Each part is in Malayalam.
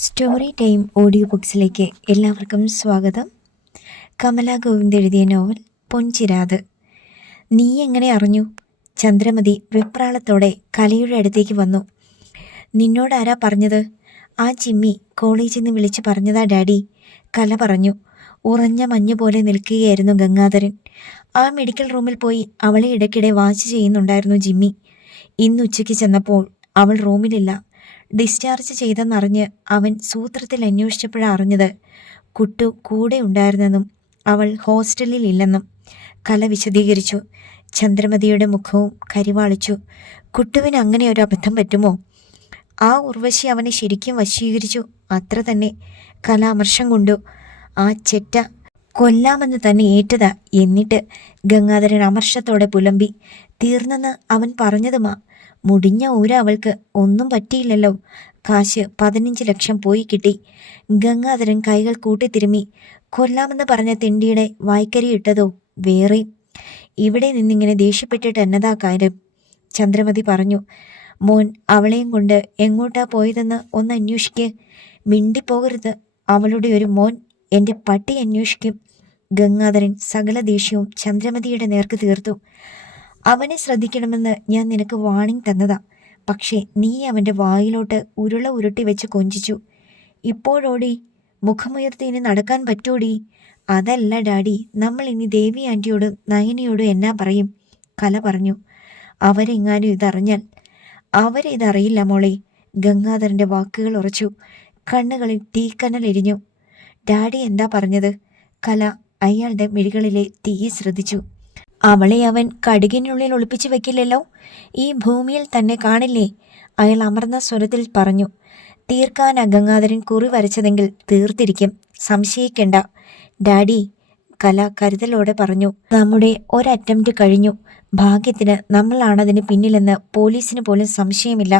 സ്റ്റോറി ടൈം ഓഡിയോ ബുക്സിലേക്ക് എല്ലാവർക്കും സ്വാഗതം. കമല ഗോവിന്ദ് എഴുതിയ നോവൽ പൊൻചിരാത്. നീ എങ്ങനെ അറിഞ്ഞു? ചന്ദ്രമതി വെപ്രാളത്തോടെ കലയുടെ അടുത്തേക്ക് വന്നു. നിന്നോടാരാ പറഞ്ഞത്? ആ ചിമ്മി കോളേജിൽ നിന്ന് വിളിച്ച് പറഞ്ഞതാ ഡാഡി. കല പറഞ്ഞു. ഉറഞ്ഞ മഞ്ഞ് പോലെ നിൽക്കുകയായിരുന്നു ഗംഗാധരൻ. ആ മെഡിക്കൽ റൂമിൽ പോയി അവളെ ഇടയ്ക്കിടെ വാച്ച് ചെയ്യുന്നുണ്ടായിരുന്നു ജിമ്മി. ഇന്ന് ഉച്ചയ്ക്ക് ചെന്നപ്പോൾ അവൾ റൂമിലില്ല. ഡിസ്ചാർജ് ചെയ്തെന്നറിഞ്ഞ് അവൻ സൂത്രത്തിൽ അന്വേഷിച്ചപ്പോഴാണ് അറിഞ്ഞത് കുട്ടു കൂടെ ഉണ്ടായിരുന്നെന്നും അവൾ ഹോസ്റ്റലിൽ ഇല്ലെന്നും. കല വിശദീകരിച്ചു. ചന്ദ്രമതിയുടെ മുഖവും കരിവാളിച്ചു. കുട്ടുവിന് അങ്ങനെ ഒരു അബദ്ധം പറ്റുമോ? ആ ഉർവശി അവനെ ശരിക്കും വശീകരിച്ചു, അത്ര തന്നെ. കല അമർഷം കൊണ്ടു. ആ ചെറ്റ കൊല്ലാമെന്ന് തന്നെ ഏറ്റതാ. എന്നിട്ട് ഗംഗാധരൻ അമർഷത്തോടെ പുലമ്പി. തീർന്നെന്ന് അവൻ പറഞ്ഞതുമാ. മുടിഞ്ഞ ഊര അവൾക്ക് ഒന്നും പറ്റിയില്ലല്ലോ. കാശ് 15 ലക്ഷം പോയി കിട്ടി. ഗംഗാധരൻ കൈകൾ കൂട്ടിത്തിരുമ്മി. കൊല്ലാമെന്ന് പറഞ്ഞ തെണ്ടിയുടെ വായ്ക്കരി ഇട്ടതോ വേറെ. ഇവിടെ നിന്നിങ്ങനെ ദേഷ്യപ്പെട്ടിട്ട് എന്നതാ കാര്യം? ചന്ദ്രമതി പറഞ്ഞു. മോൻ അവളെയും കൊണ്ട് എങ്ങോട്ടാ പോയതെന്ന് ഒന്ന് അന്വേഷിക്ക്. മിണ്ടിപ്പോകരുത്. അവളുടെ ഒരു മോൻ എൻ്റെ പട്ടി അന്വേഷിക്കും. ഗംഗാധരൻ സകല ദേഷ്യവും ചന്ദ്രമതിയുടെ നേർക്ക് തീർത്തു. അവനെ ശ്രദ്ധിക്കണമെന്ന് ഞാൻ നിനക്ക് വാണിംഗ് തന്നതാ. പക്ഷേ നീ അവൻ്റെ വായിലോട്ട് ഉരുള ഉരുട്ടി വെച്ച് കൊഞ്ചിച്ചു. ഇപ്പോഴോടി മുഖമുയർത്തി ഇനി നടക്കാൻ പറ്റൂടി? അതല്ല ഡാഡി, നമ്മൾ ഇനി ദേവി ആൻറ്റിയോടും നയനയോടും എന്നാ പറയും? കല പറഞ്ഞു. അവരെങ്ങാനും ഇതറിഞ്ഞാൽ. അവരിതറിയില്ല മോളെ. ഗംഗാധരൻ്റെ വാക്കുകൾ ഉറച്ചു. കണ്ണുകളിൽ തീക്കനലെരിഞ്ഞു. ഡാഡി എന്താ പറഞ്ഞത്? കല അയാളുടെ മിഴികളിലെ തീ ശ്രദ്ധിച്ചു. അവളെ അവൻ കടുകിനുള്ളിൽ ഒളിപ്പിച്ചു വെക്കില്ലല്ലോ. ഈ ഭൂമിയിൽ തന്നെ കാണില്ലേ? അയാൾ അമർന്ന സ്വരത്തിൽ പറഞ്ഞു. തീർക്കാനാ ഗംഗാധരൻ കുറി വരച്ചതെങ്കിൽ തീർത്തിരിക്കും, സംശയിക്കണ്ട ഡാഡി. കല കരുതലോടെ പറഞ്ഞു. നമ്മുടെ ഒരറ്റംപ്റ്റ് കഴിഞ്ഞു. ഭാഗ്യത്തിന് നമ്മളാണതിന് പിന്നിലെന്ന് പോലീസിന് പോലും സംശയമില്ല.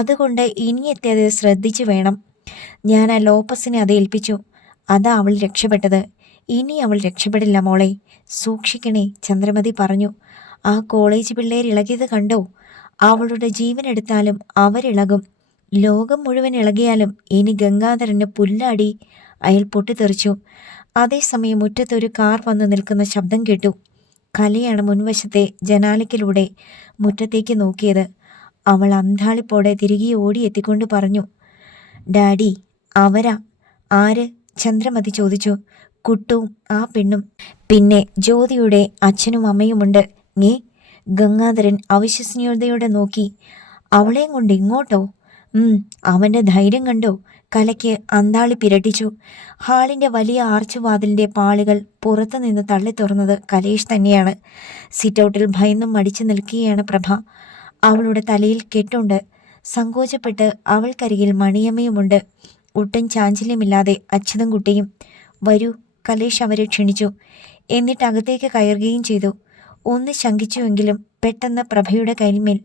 അതുകൊണ്ട് ഇനിയെത്തിയത് ശ്രദ്ധിച്ചു വേണം. ഞാൻ ആ ലോപ്പസിനെ അത് ഏൽപ്പിച്ചു. അതാ അവൾ രക്ഷപ്പെട്ടത്. ഇനി അവൾ രക്ഷപ്പെടില്ല മോളെ. സൂക്ഷിക്കണേ, ചന്ദ്രമതി പറഞ്ഞു. ആ കോളേജ് പിള്ളേർ ഇളകിയത് കണ്ടോ? അവളുടെ ജീവനെടുത്താലും അവരിളകും. ലോകം മുഴുവൻ ഇളകിയാലും ഇനി ഗംഗാധരന് പുല്ലാടി. അയാൾ പൊട്ടിത്തെറിച്ചു. അതേസമയം മുറ്റത്തൊരു കാർ വന്നു നിൽക്കുന്ന ശബ്ദം കേട്ടു. കലയാണ് മുൻവശത്തെ ജനാലയ്ക്കിലൂടെ മുറ്റത്തേക്ക് നോക്കിയത്. അവൾ അന്താളിപ്പോടെ തിരികെ ഓടിയെത്തിക്കൊണ്ട് പറഞ്ഞു. ഡാഡി, അവരാ. ആര്? ചന്ദ്രമതി ചോദിച്ചു. കുട്ടുവും ആ പെണ്ണും. പിന്നെ ജ്യോതിയുടെ അച്ഛനും അമ്മയുമുണ്ട്. ഗംഗാധരൻ അവിശ്വസനീയതയോടെ നോക്കി. അവളെയും കൊണ്ട് ഇങ്ങോട്ടോ? അവൻ്റെ ധൈര്യം കണ്ടോ? കലയ്ക്ക് അന്താളി പിരട്ടിച്ചു. ഹാളിൻ്റെ വലിയ ആർച്ചുവാതിലിൻ്റെ പാളികൾ പുറത്തുനിന്ന് തള്ളി തുറന്നത് കലേഷ് തന്നെയാണ്. സിറ്റൗട്ടിൽ ഭയന്നും മടിച്ചു നിൽക്കുകയാണ് പ്രഭ. അവളുടെ തലയിൽ കെട്ടുണ്ട്. സങ്കോചപ്പെട്ട് അവൾക്കരികിൽ മണിയമ്മയുമുണ്ട്. ഒട്ടും ചാഞ്ചല്യമില്ലാതെ അച്യുതൻകുട്ടിയും. വരൂ, കലേഷ് അവരെ ക്ഷണിച്ചു. എന്നിട്ട് അകത്തേക്ക് കയറുകയും ചെയ്തു. ഒന്ന് ശങ്കിച്ചുവെങ്കിലും പെട്ടെന്ന് പ്രഭയുടെ കൈമേൽ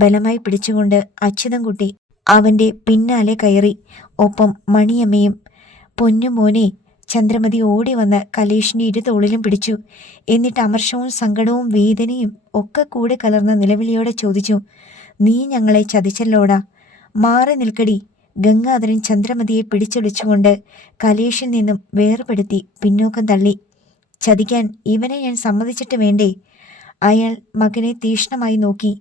ബലമായി പിടിച്ചുകൊണ്ട് അച്യുതൻകുട്ടി അവൻ്റെ പിന്നാലെ കയറി. ഒപ്പം മണിയമ്മയും. പൊന്നുമോനെ. ചന്ദ്രമതി ഓടി വന്ന് കലേഷിൻ്റെ ഇരുതോളിലും പിടിച്ചു. എന്നിട്ട് അമർഷവും സങ്കടവും വേദനയും ഒക്കെ കൂടെ കലർന്ന നിലവിളിയോടെ ചോദിച്ചു. നീ ഞങ്ങളെ ചതിച്ചല്ലോടാ. മാറി നിൽക്കടി. ഗംഗാധരൻ ചന്ദ്രമതിയെ പിടിച്ചൊളിച്ചുകൊണ്ട് കലേഷിൽ നിന്നും വേർപെടുത്തി പിന്നോക്കം തള്ളി. ചതിക്കാൻ ഇവനെ ഞാൻ സമ്മതിച്ചിട്ട് വേണ്ടേ? അയാൾ മകനെ തീക്ഷ്ണമായി നോക്കി.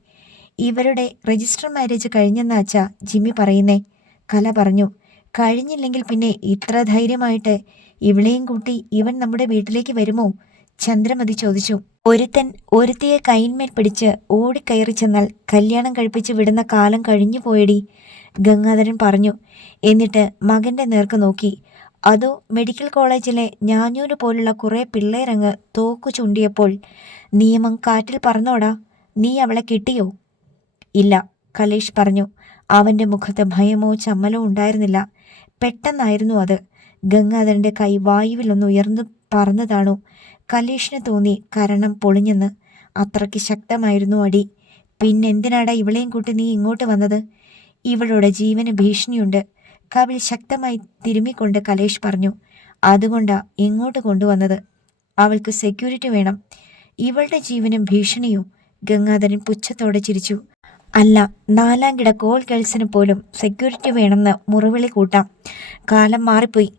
ഇവരുടെ രജിസ്റ്റർ മാരേജ് കഴിഞ്ഞെന്നാച്ചാ ജിമ്മി പറയുന്നേ. കല പറഞ്ഞു. കഴിഞ്ഞില്ലെങ്കിൽ പിന്നെ ഇത്ര ധൈര്യമായിട്ട് ഇവളെയും കൂട്ടി ഇവൻ നമ്മുടെ വീട്ടിലേക്ക് വരുമോ? ചന്ദ്രമതി ചോദിച്ചു. ഒരുത്തൻ ഒരുത്തിയെ കൈന്മേൽ പിടിച്ച് ഓടിക്കയറി ചെന്നാൽ കല്യാണം കഴിപ്പിച്ച് വിടുന്ന കാലം കഴിഞ്ഞു പോയടി, ഗംഗാധരൻ പറഞ്ഞു. എന്നിട്ട് മകൻ്റെ നേർക്ക് നോക്കി. അതോ മെഡിക്കൽ കോളേജിലെ ഞാഞ്ഞൂര് പോലുള്ള കുറേ പിള്ളേരങ്ങ് തോക്കു ചൂണ്ടിയപ്പോൾ നിയമം കാറ്റിൽ പറന്നോടാ? നീ അവളെ കിട്ടിയോ? ഇല്ല, കലേഷ് പറഞ്ഞു. അവൻ്റെ മുഖത്ത് ഭയമോ ചമ്മലോ ഉണ്ടായിരുന്നില്ല. പെട്ടെന്നായിരുന്നു അത്. ഗംഗാധരൻ്റെ കൈ വായുവിലൊന്ന് ഉയർന്നു പറന്നതാണു. കലേഷിന് തോന്നി കരണം പൊളിഞ്ഞെന്ന്. അത്രയ്ക്ക് ശക്തമായിരുന്നു അടി. പിന്നെന്തിനാടാ ഇവളെയും കൂട്ടി നീ ഇങ്ങോട്ട് വന്നത്? ഇവളുടെ ജീവന് ഭീഷണിയുണ്ട്. കവിൾ ശക്തമായി തിരുമ്മിക്കൊണ്ട് കലേഷ് പറഞ്ഞു. അതുകൊണ്ടാ ഇങ്ങോട്ട് കൊണ്ടുവന്നത്. അവൾക്ക് സെക്യൂരിറ്റി വേണം. ഇവളുടെ ജീവനും ഭീഷണിയോ? ഗംഗാധരൻ പുച്ഛത്തോടെ ചിരിച്ചു. അല്ല, 4-ാം കിട കോൾ ഗേൾസിന് പോലും സെക്യൂരിറ്റി വേണമെന്ന് മുറിവിളി കൂട്ടാം. കാലം മാറിപ്പോയി.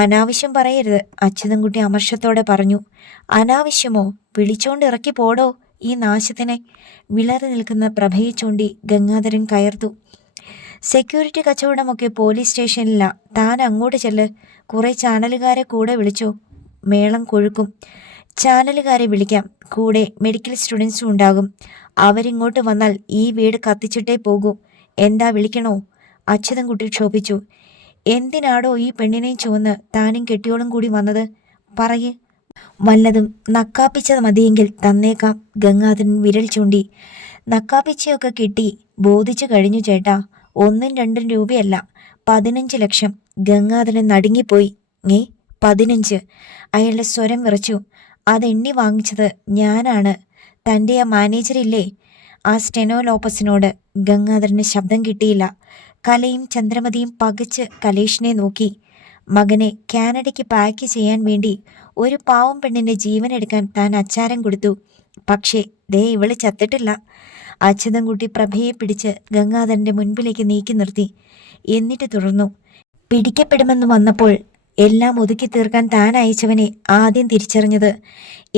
അനാവശ്യം പറയരുത്, അച്യുതൻകുട്ടി അമർഷത്തോടെ പറഞ്ഞു. അനാവശ്യമോ? വിളിച്ചോണ്ട് ഇറക്കി പോടോ ഈ നാശത്തിനെ. വിളറി നിൽക്കുന്ന പ്രഭയെ ചൂണ്ടി ഗംഗാധരൻ കയർത്തു. സെക്യൂരിറ്റി കച്ചവടമൊക്കെ പോലീസ് സ്റ്റേഷനില്ല, താൻ അങ്ങോട്ട് ചെല്ല്. കുറേ ചാനലുകാരെ കൂടെ വിളിച്ചോ, മേളം കൊഴുക്കും. ചാനലുകാരെ വിളിക്കാം, കൂടെ മെഡിക്കൽ സ്റ്റുഡൻസും ഉണ്ടാകും. അവരിങ്ങോട്ട് വന്നാൽ ഈ വീട് കത്തിച്ചിട്ടേ പോകൂ. എന്താ, വിളിക്കണോ? അച്യുതൻകുട്ടി ക്ഷോഭിച്ചു. എന്തിനാടോ ഈ പെണ്ണിനെയും ചുവന്ന് താനും കെട്ടിയോളും കൂടി വന്നത്? പറയ്. വല്ലതും നക്കാപ്പിച്ചത് മതിയെങ്കിൽ തന്നേക്കാം. ഗംഗാധരൻ വിരൽ ചൂണ്ടി. നക്കാപ്പിച്ചയൊക്കെ കിട്ടി, ബോധിച്ചു കഴിഞ്ഞു ചേട്ടാ. 1-2 രൂപയല്ല, 15 ലക്ഷം. ഗംഗാധരൻ നടുങ്ങിപ്പോയി. 15? അയാളുടെ സ്വരം വിറച്ചു. അതെണ്ണി വാങ്ങിച്ചത് ഞാനാണ്. തൻ്റെ ആ മാനേജറില്ലേ, ആ സ്റ്റെനോ ലോപ്പസിനോട്. ഗംഗാധരന് ശബ്ദം കിട്ടിയില്ല. കലയും ചന്ദ്രമതിയും പകച്ച് കലേഷിനെ നോക്കി. മകനെ കാനഡയ്ക്ക് പാക്ക് ചെയ്യാൻ വേണ്ടി ഒരു പാവം പെണ്ണിൻ്റെ ജീവനെടുക്കാൻ താൻ അച്ചാരം കൊടുത്തു. പക്ഷേ ദേ ഇവള് ചത്തിട്ടില്ല. അച്യുതൻകുട്ടി പ്രഭയെ പിടിച്ച് ഗംഗാധരൻ്റെ മുൻപിലേക്ക് നീക്കി നിർത്തി. എന്നിട്ട് തുടർന്നു. പിടിക്കപ്പെടുമെന്ന് വന്നപ്പോൾ എല്ലാം ഒതുക്കി തീർക്കാൻ താൻ അയച്ചവനെ ആദ്യം തിരിച്ചറിഞ്ഞത്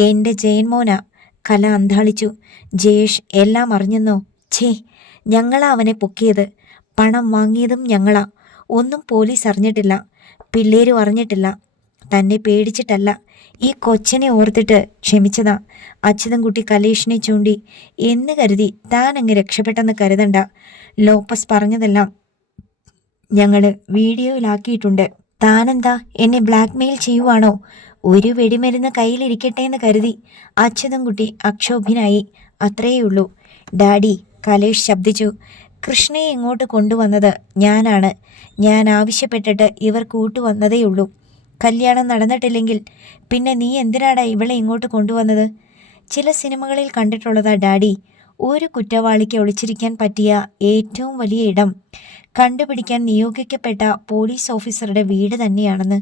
എൻ്റെ ജയൻമോനാ. കല അന്താളിച്ചു. ജയേഷ് എല്ലാം അറിഞ്ഞെന്നോ? ഛേ, ഞങ്ങളാ അവനെ പൊക്കിയത്. പണം വാങ്ങിയതും ഞങ്ങളാ. ഒന്നും പോലീസ് അറിഞ്ഞിട്ടില്ല, പിള്ളേരും അറിഞ്ഞിട്ടില്ല. തന്നെ പേടിച്ചിട്ടല്ല, ഈ കൊച്ചനെ ഓർത്തിട്ട് ക്ഷമിച്ചതാ. അച്യുതൻകുട്ടി കലേഷിനെ ചൂണ്ടി. എന്ന് കരുതി താൻ അങ്ങ് രക്ഷപ്പെട്ടെന്ന് കരുതണ്ട. ലോപ്പസ് പറഞ്ഞതെല്ലാം ഞങ്ങൾ വീഡിയോയിലാക്കിയിട്ടുണ്ട്. താനെന്താ എന്നെ ബ്ലാക്ക്മെയിൽ ചെയ്യുവാണോ? ഒരു വെടിമരുന്ന് കയ്യിലിരിക്കട്ടെ എന്ന് കരുതി. അച്യുതൻകുട്ടി അക്ഷോഭ്യനായി. അത്രയേയുള്ളൂ. ഡാഡി, കലേഷ് ശബ്ദിച്ചു. കൃഷ്ണയെ ഇങ്ങോട്ട് കൊണ്ടുവന്നത് ഞാനാണ്. ഞാൻ ആവശ്യപ്പെട്ടിട്ട് ഇവർ കൂട്ടുവന്നതേയുള്ളൂ. കല്യാണം നടന്നിട്ടില്ലെങ്കിൽ പിന്നെ നീ എന്തിനാടാ ഇവളെ ഇങ്ങോട്ട് കൊണ്ടുവന്നത്? ചില സിനിമകളിൽ കണ്ടിട്ടുള്ളതാ ഡാഡി, ഒരു കുറ്റവാളിക്ക് ഒളിച്ചിരിക്കാൻ പറ്റിയ ഏറ്റവും വലിയ ഇടം കണ്ടുപിടിക്കാൻ നിയോഗിക്കപ്പെട്ട പോലീസ് ഓഫീസറുടെ വീട് തന്നെയാണെന്ന്.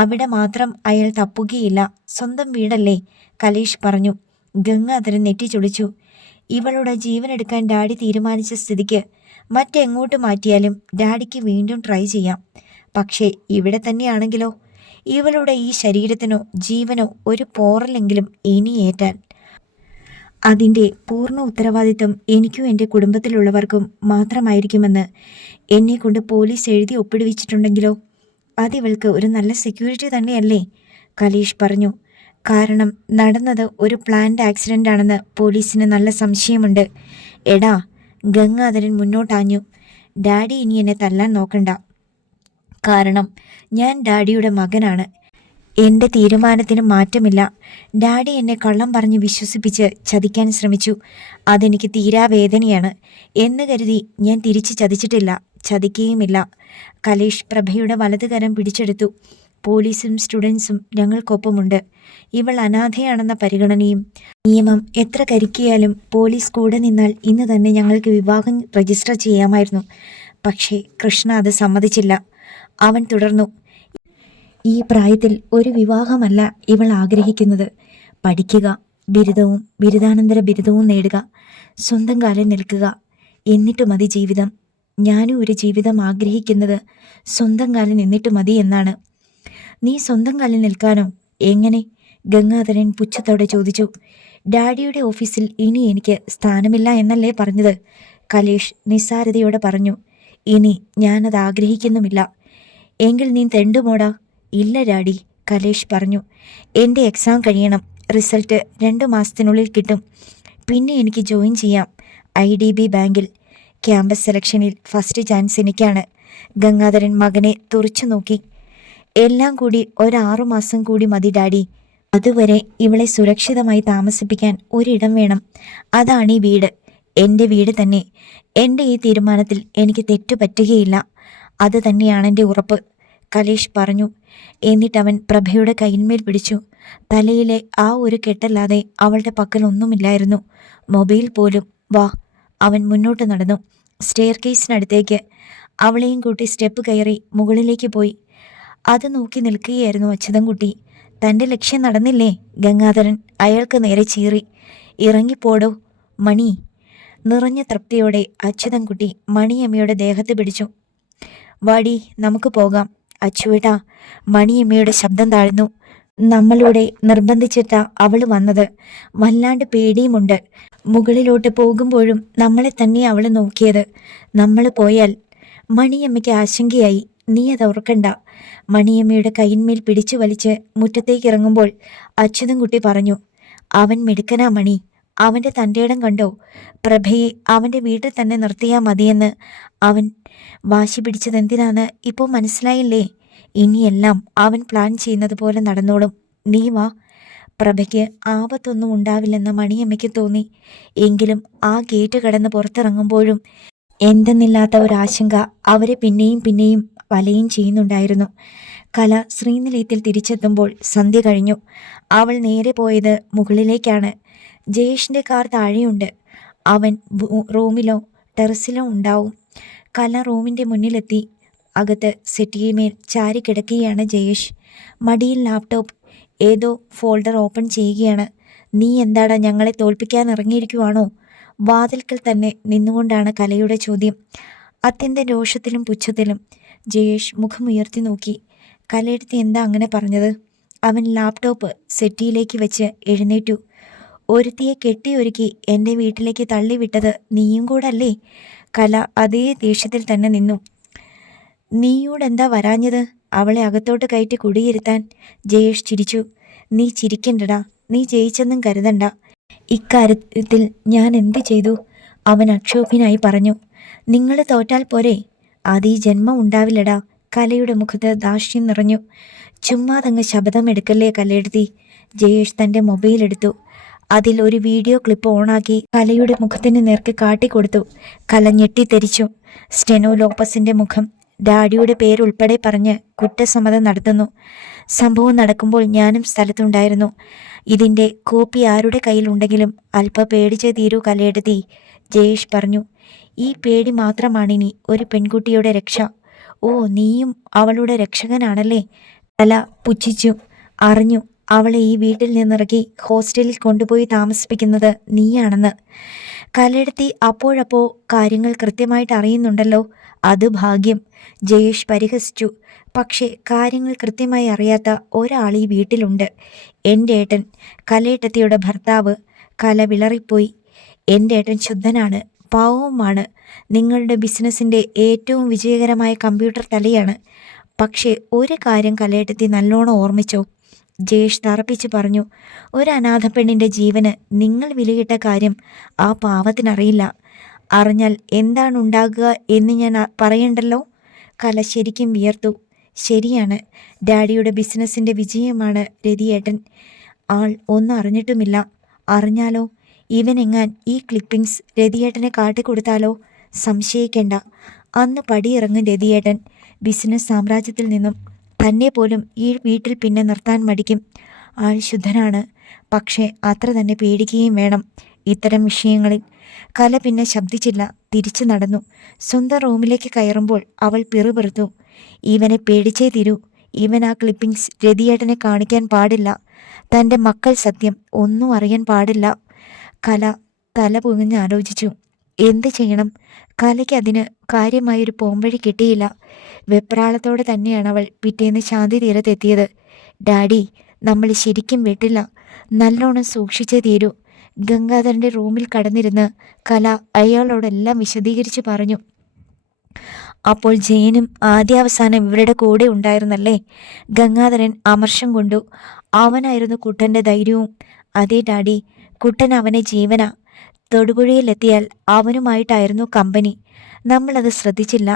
അവിടെ മാത്രം അയാൾ തപ്പുകയില്ല. സ്വന്തം വീടല്ലേ? കലേഷ് പറഞ്ഞു. ഗംഗാധരൻ നെറ്റിച്ചൊളിച്ചു. ഇവളുടെ ജീവനെടുക്കാൻ ഡാഡി തീരുമാനിച്ച സ്ഥിതിക്ക് മറ്റെങ്ങോട്ട് മാറ്റിയാലും ഡാഡിക്ക് വീണ്ടും ട്രൈ ചെയ്യാം. പക്ഷേ ഇവിടെ തന്നെയാണെങ്കിലോ? ഇവളുടെ ഈ ശരീരത്തിനോ ജീവനോ ഒരു പോറലെങ്കിലും ഇനി ഏറ്റാൽ അതിൻ്റെ പൂർണ്ണ ഉത്തരവാദിത്വം എനിക്കും എൻ്റെ കുടുംബത്തിലുള്ളവർക്കും മാത്രമായിരിക്കുമെന്ന് എന്നെക്കൊണ്ട് പോലീസ് എഴുതി ഒപ്പിടുവിച്ചിട്ടുണ്ടെങ്കിലോ? അതിവൾക്ക് ഒരു നല്ല സെക്യൂരിറ്റി തന്നെയല്ലേ? കലേഷ് പറഞ്ഞു. കാരണം നടന്നത് ഒരു പ്ലാൻഡ് ആക്സിഡൻ്റ് ആണെന്ന് പോലീസിന് നല്ല സംശയമുണ്ട്. എടാ, ഗംഗാധരൻ മുന്നോട്ടാഞ്ഞു. ഡാഡി ഇനി എന്നെ തല്ലാൻ നോക്കണ്ട. കാരണം ഞാൻ ഡാഡിയുടെ മകനാണ്. എൻ്റെ തീരുമാനത്തിന് മാറ്റമില്ല. ഡാഡി എന്നെ കള്ളം പറഞ്ഞ് വിശ്വസിപ്പിച്ച് ചതിക്കാൻ ശ്രമിച്ചു. അതെനിക്ക് തീരാവേദനയാണ്. എന്ന് കരുതി ഞാൻ തിരിച്ച് ചതിച്ചിട്ടില്ല, ചതിക്കുകയുമില്ല. കലേഷ് പ്രഭയുടെ വലതുകരം പിടിച്ചെടുത്തു. പോലീസും സ്റ്റുഡൻസും ഞങ്ങൾക്കൊപ്പമുണ്ട്. ഇവൾ അനാഥയാണെന്ന പരിഗണനയും നിയമം എത്ര കരിക്കിയാലും പോലീസ് കൂടെ നിന്നാൽ ഇന്ന് തന്നെ ഞങ്ങൾക്ക് വിവാഹം രജിസ്റ്റർ ചെയ്യാമായിരുന്നു. പക്ഷേ കൃഷ്ണ അത് സമ്മതിച്ചില്ല. അവൻ തുടർന്നു. ഈ പ്രായത്തിൽ ഒരു വിവാഹമല്ല ഇവൾ ആഗ്രഹിക്കുന്നത്. പഠിക്കുക, ബിരുദവും ബിരുദാനന്തര ബിരുദവും നേടുക, സ്വന്തം കാലിൽ നിൽക്കുക, എന്നിട്ട് മതി ജീവിതം. ഞാനും ഒരു ജീവിതം ആഗ്രഹിക്കുന്നത് സ്വന്തം കാലിൽ നിന്നിട്ട് മതി എന്നാണ്. നീ സ്വന്തം കാലിൽ നിൽക്കാനോ? എങ്ങനെ? ഗംഗാധരൻ പുച്ഛത്തോടെ ചോദിച്ചു. ഡാഡിയുടെ ഓഫീസിൽ ഇനി എനിക്ക് സ്ഥാനമില്ല എന്നല്ലേ പറഞ്ഞത്? കലേഷ് നിസ്സാരതയോടെ പറഞ്ഞു. ഇനി ഞാനത് ആഗ്രഹിക്കുന്നുമില്ല. എങ്കിൽ നീ തെണ്ടുമോടാ? ഇല്ല ഡാഡി, കലേഷ് പറഞ്ഞു. എൻ്റെ എക്സാം കഴിയണം. റിസൾട്ട് 2 മാസത്തിനുള്ളിൽ കിട്ടും. പിന്നെ എനിക്ക് ജോയിൻ ചെയ്യാം IDB ബാങ്കിൽ. ക്യാമ്പസ് സെലക്ഷനിൽ ഫസ്റ്റ് ചാൻസ് എനിക്കാണ്. ഗംഗാധരൻ മകനെ തുറച്ചു നോക്കി. എല്ലാം കൂടി 6 മാസം കൂടി മതി ഡാഡി. അതുവരെ ഇവളെ സുരക്ഷിതമായി താമസിപ്പിക്കാൻ ഒരിടം വേണം. അതാണ് ഈ വീട്, എൻ്റെ വീട് തന്നെ. എൻ്റെ ഈ തീരുമാനത്തിൽ എനിക്ക് തെറ്റുപറ്റുകയില്ല. അത് തന്നെയാണ് എൻ്റെ ഉറപ്പ്, കലേഷ് പറഞ്ഞു. എന്നിട്ടവൻ പ്രഭയുടെ കൈന്മേൽ പിടിച്ചു. തലയിലെ ആ ഒരു കെട്ടല്ലാതെ അവളുടെ പക്കൽ ഒന്നുമില്ലായിരുന്നു, മൊബൈൽ പോലും. വാ. അവൻ മുന്നോട്ട് നടന്നു, സ്റ്റെയർ കേസിനടുത്തേക്ക്. അവളെയും കൂട്ടി സ്റ്റെപ്പ് കയറി മുകളിലേക്ക് പോയി. അത് നോക്കി നിൽക്കുകയായിരുന്നു അച്യുതൻകുട്ടി. തൻ്റെ ലക്ഷ്യം നടന്നില്ലേ? ഗംഗാധരൻ അയാൾക്ക് നേരെ ചീറി. ഇറങ്ങിപ്പോടോ മണി. നിറഞ്ഞ തൃപ്തിയോടെ അച്യുതൻകുട്ടി മണിയമ്മയുടെ ദേഹത്ത് പിടിച്ചു. വാടി, നമുക്ക് പോകാം. അച്ചുവേട്ടാ, മണിയമ്മയുടെ ശബ്ദം താഴ്ന്നു. നമ്മളുടെ നിർബന്ധിച്ചിട്ടാ അവള് വന്നത്. വല്ലാണ്ട് പേടിയുമുണ്ട്. മുകളിലോട്ട് പോകുമ്പോഴും നമ്മളെ തന്നെ അവള് നോക്കിയത്. നമ്മൾ പോയാൽ. മണിയമ്മയ്ക്ക് ആശങ്കയായി. നീ അതോർക്കണ്ട. മണിയമ്മയുടെ കൈന്മേൽ പിടിച്ചു വലിച്ച് മുറ്റത്തേക്ക് ഇറങ്ങുമ്പോൾ അച്യുതൻകുട്ടി പറഞ്ഞു, അവൻ മിടുക്കനാ മണി. അവൻ്റെ തൻ്റെയിടം കണ്ടോ? പ്രഭയെ അവൻ്റെ വീട്ടിൽ തന്നെ നിർത്തിയാൽ മതിയെന്ന് അവൻ വാശി പിടിച്ചതെന്തിനാന്ന് ഇപ്പോൾ മനസ്സിലായില്ലേ? ഇനിയെല്ലാം അവൻ പ്ലാൻ ചെയ്യുന്നത് പോലെ നടന്നോളും. നീ വാ. പ്രഭയ്ക്ക് ആപത്തൊന്നും ഉണ്ടാവില്ലെന്ന് മണിയമ്മയ്ക്ക് തോന്നി. എങ്കിലും ആ ഗേറ്റ് കടന്ന് പുറത്തിറങ്ങുമ്പോഴും എന്തെന്നില്ലാത്ത ഒരാശങ്ക അവരെ പിന്നെയും പിന്നെയും വലയും ചെയ്യുന്നുണ്ടായിരുന്നു. കല ശ്രീനിലയത്തിൽ തിരിച്ചെത്തുമ്പോൾ സന്ധ്യ കഴിഞ്ഞു. അവൾ നേരെ പോയത് മുകളിലേക്കാണ്. ജയേഷിൻ്റെ കാർ താഴെയുണ്ട്. അവൻ റൂമിലോ ടെറസിലോ ഉണ്ടാവും. കല റൂമിൻ്റെ മുന്നിലെത്തി. അകത്ത് സെറ്റിയമേൽ ചാരി കിടക്കുകയാണ് ജയേഷ്. മടിയിൽ ലാപ്ടോപ്പ്. ഏതോ ഫോൾഡർ ഓപ്പൺ ചെയ്യുകയാണ്. നീ എന്താടാ ഞങ്ങളെ തോൽപ്പിക്കാൻ ഇറങ്ങിയിരിക്കുവാണോ? വാതിൽക്കൽ തന്നെ നിന്നുകൊണ്ടാണ് കലയുടെ ചോദ്യം. അത്യന്തം രോഷത്തിലും പുച്ഛത്തിലും ജയേഷ് മുഖമുയർത്തി നോക്കി. കലയെടുത്ത് എന്താ അങ്ങനെ പറഞ്ഞത്? അവൻ ലാപ്ടോപ്പ് സെറ്റിയിലേക്ക് വെച്ച് എഴുന്നേറ്റു. ഒരുത്തിയെ കെട്ടിയൊരുക്കി എൻ്റെ വീട്ടിലേക്ക് തള്ളിവിട്ടത് നീയും കൂടല്ലേ? കല അതേ ദേഷ്യത്തിൽ തന്നെ നിന്നു. നീയോടെന്താ വരാഞ്ഞത്? അവളെ അകത്തോട്ട് കയറ്റി കുടിയിരുത്താൻ. ജയേഷ് ചിരിച്ചു. നീ ചിരിക്കണ്ടടാ. നീ ജയിച്ചെന്നും കരുതണ്ട. ഇക്കാര്യത്തിൽ ഞാൻ എന്ത് ചെയ്തു? അവൻ അക്ഷോഭ്യനായി പറഞ്ഞു. നിങ്ങൾ തോറ്റാൽ പോരെ? അത് ഈ ജന്മം ഉണ്ടാവില്ലടാ. കലയുടെ മുഖത്ത് ദാക്ഷ്യം നിറഞ്ഞു. ചുമ്മാതങ്ങ് ശബ്ദമെടുക്കല്ലേ കലയെടുത്തി. ജയേഷ് തൻ്റെ മൊബൈൽ എടുത്തു. അതിൽ ഒരു വീഡിയോ ക്ലിപ്പ് ഓണാക്കി കലയുടെ മുഖത്തിന് നേർക്ക് കാട്ടിക്കൊടുത്തു. കല ഞെട്ടിത്തെരിച്ചു. സ്റ്റെനോ ലോപ്പസിൻ്റെ മുഖം. ഡാഡിയുടെ പേരുൾപ്പെടെ പറഞ്ഞ് കുറ്റസമ്മതം നടത്തുന്നു. സംഭവം നടക്കുമ്പോൾ ഞാനും സ്ഥലത്തുണ്ടായിരുന്നു. ഇതിൻ്റെ കോപ്പി ആരുടെ കയ്യിലുണ്ടെങ്കിലും അല്പ പേടിച്ചേ തീരൂ കലയെടുത്തി, ജയേഷ് പറഞ്ഞു. ഈ പേടി മാത്രമാണിനി ഒരു പെൺകുട്ടിയുടെ രക്ഷ. ഓ, നീയും അവളുടെ രക്ഷകനാണല്ലേ? കല പുച്ഛിച്ചു. അറിഞ്ഞു അവളെ ഈ വീട്ടിൽ നിന്നിറക്കി ഹോസ്റ്റലിൽ കൊണ്ടുപോയി താമസിപ്പിക്കുന്നത് നീയാണെന്ന്. കലയെടുത്തി അപ്പോഴപ്പോൾ കാര്യങ്ങൾ കൃത്യമായിട്ട് അറിയുന്നുണ്ടല്ലോ. അത് ഭാഗ്യം, ജയേഷ് പരിഹസിച്ചു. പക്ഷേ കാര്യങ്ങൾ കൃത്യമായി അറിയാത്ത ഒരാൾ ഈ വീട്ടിലുണ്ട്. എൻ്റെ ഏട്ടൻ, കലയേട്ടത്തിയുടെ ഭർത്താവ്. കല വിളറിപ്പോയി. എൻ്റെ ഏട്ടൻ ശുദ്ധനാണ്, പാവവുമാണ്. നിങ്ങളുടെ ബിസിനസ്സിൻ്റെ ഏറ്റവും വിജയകരമായ കമ്പ്യൂട്ടർ തലയാണ്. പക്ഷേ ഒരു കാര്യം കലയേട്ടത്തി നല്ലോണം ഓർമ്മിച്ചോ? ജയേഷ് തറപ്പിച്ച് പറഞ്ഞു. ഒരു അനാഥ പെണ്ണിൻ്റെ ജീവന് നിങ്ങൾ വിലയിട്ട കാര്യം ആ പാവത്തിനറിയില്ല. അറിഞ്ഞാൽ എന്താണ് ഉണ്ടാകുക എന്ന് ഞാൻ പറയണ്ടല്ലോ. കല ശരിക്കും വിയർത്തു. ശരിയാണ്, ഡാഡിയുടെ ബിസിനസ്സിൻ്റെ വിജയമാണ് രതിയേട്ടൻ. ആൾ ഒന്നും അറിഞ്ഞിട്ടുമില്ല. അറിഞ്ഞാലോ? ഇവനെങ്ങാൻ ഈ ക്ലിപ്പിംഗ്സ് രതിയേട്ടനെ കാട്ടിക്കൊടുത്താലോ? സംശയിക്കേണ്ട, അന്ന് പടിയിറങ്ങും രതിയേട്ടൻ. ബിസിനസ് സാമ്രാജ്യത്തിൽ നിന്നും തന്നെ പോലും ഈ വീട്ടിൽ പിന്നെ നിർത്താൻ മടിക്കും. ആൾ ശുദ്ധനാണ്, പക്ഷേ അത്ര തന്നെ പേടിക്കുകയും വേണം ഇത്തരം വിഷയങ്ങളിൽ. കല പിന്നെ ശബ്ദിച്ചില്ല. തിരിച്ചു നടന്നു. സ്വന്തം റൂമിലേക്ക് കയറുമ്പോൾ അവൾ പിറുപിറുത്തു. ഇവനെ പേടിച്ചേ തീരൂ. ഇവൻ ആ ക്ലിപ്പിംഗ്സ് രതിയേട്ടനെ കാണിക്കാൻ പാടില്ല. തൻ്റെ മക്കൾ സത്യം ഒന്നും അറിയാൻ പാടില്ല. കല തല പുകഞ്ഞ് ആലോചിച്ചു. എന്ത് ചെയ്യണം? കലയ്ക്ക് അതിന് കാര്യമായൊരു പോംവഴി കിട്ടിയില്ല. വെപ്രാളത്തോടെ തന്നെയാണ് അവൾ പിറ്റേന്ന് ശാന്തി തീരത്തെത്തിയത്. ഡാഡി, നമ്മൾ ശരിക്കും വിട്ടില്ല. നല്ലോണം സൂക്ഷിച്ചേ തീരൂ. ഗംഗാധരൻ്റെ റൂമിൽ കടന്നിരുന്ന് കല അയാളോടെല്ലാം വിശദീകരിച്ച് പറഞ്ഞു. അപ്പോൾ ജയനും ആദ്യാവസാനം ഇവരുടെ കൂടെ ഉണ്ടായിരുന്നല്ലേ? ഗംഗാധരൻ അമർഷം കൊണ്ടു. അവനായിരുന്നു കുട്ടൻ്റെ ധൈര്യവും. അതേ ഡാഡി, കുട്ടൻ അവനെ ജീവനാ. തൊടുപുഴയിലെത്തിയാൽ അവനുമായിട്ടായിരുന്നു കമ്പനി. നമ്മളത് ശ്രദ്ധിച്ചില്ല.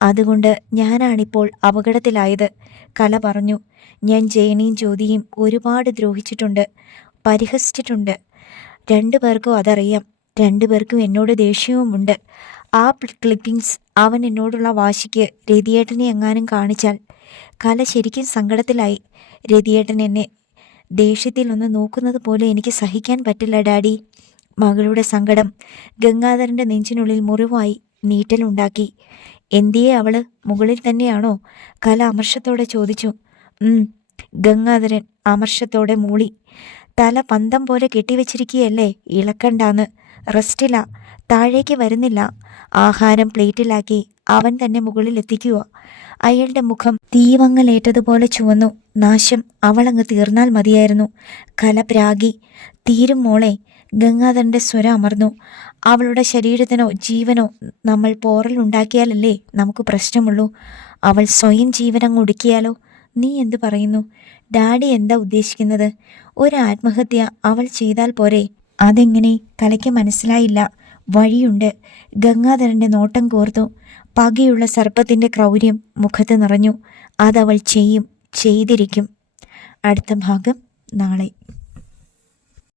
അതുകൊണ്ട് ഞാനാണിപ്പോൾ അപകടത്തിലായത്, കല പറഞ്ഞു. ഞാൻ ജയനെയും ജ്യോതിയും ഒരുപാട് ദ്രോഹിച്ചിട്ടുണ്ട്, പരിഹസിച്ചിട്ടുണ്ട്. 2 പേർക്കും അതറിയാം. 2 പേർക്കും എന്നോട് ദേഷ്യവുമുണ്ട്. ആ ക്ലിപ്പിംഗ്സ് അവൻ എന്നോടുള്ള വാശിക്ക് രതിയേട്ടനെ എങ്ങാനും കാണിച്ചാൽ. കല ശരിക്കും സങ്കടത്തിലായി. രതിയേട്ടൻ എന്നെ ദേഷ്യത്തിൽ ഒന്ന് നോക്കുന്നത് പോലെ എനിക്ക് സഹിക്കാൻ പറ്റില്ല ഡാഡി. മകളുടെ സങ്കടം ഗംഗാധരൻ്റെ നെഞ്ചിനുള്ളിൽ മുറിവായി നീറ്റലുണ്ടാക്കി. എന്തിയെ അവള്? മുകളിൽ തന്നെയാണോ? കല അമർഷത്തോടെ ചോദിച്ചു. ഗംഗാധരൻ അമർഷത്തോടെ മൂളി. തല പന്തം പോലെ കെട്ടിവെച്ചിരിക്കുകയല്ലേ, ഇളക്കണ്ടാന്ന്. റെസ്റ്റില്ല. താഴേക്ക് വരുന്നില്ല. ആഹാരം പ്ലേറ്റിലാക്കി അവൻ തന്നെ മുകളിലെത്തിക്കുക. അയാളുടെ മുഖം തീവങ്ങലേറ്റതുപോലെ ചുവന്നു. നാശം, അവളങ്ങ് തീർന്നാൽ മതിയായിരുന്നു. കലപ്രാഗി. തീരും മോളെ. ഗംഗാധരൻ്റെ സ്വരം അമർന്നു. അവളുടെ ശരീരത്തിനോ ജീവനോ നമ്മൾ പോറലുണ്ടാക്കിയാലല്ലേ നമുക്ക് പ്രശ്നമുള്ളൂ. അവൾ സ്വയം ജീവനങ്ങ് ഒടുക്കിയാലോ? നീ എന്തു പറയുന്നു? ഡാഡി എന്താ ഉദ്ദേശിക്കുന്നത്? ഒരു ആത്മഹത്യ അവൾ ചെയ്താൽ പോരെ? അതെങ്ങനെ? കലയ്ക്ക് മനസ്സിലായില്ല. വഴിയുണ്ട്. ഗംഗാധരൻ്റെ നോട്ടം കോർത്തു. പകയുള്ള സർപ്പത്തിൻ്റെ ക്രൗര്യം മുഖത്ത് നിറഞ്ഞു. അതവൾ ചെയ്യും, ചെയ്തിരിക്കും. അടുത്ത ഭാഗം നാളെ.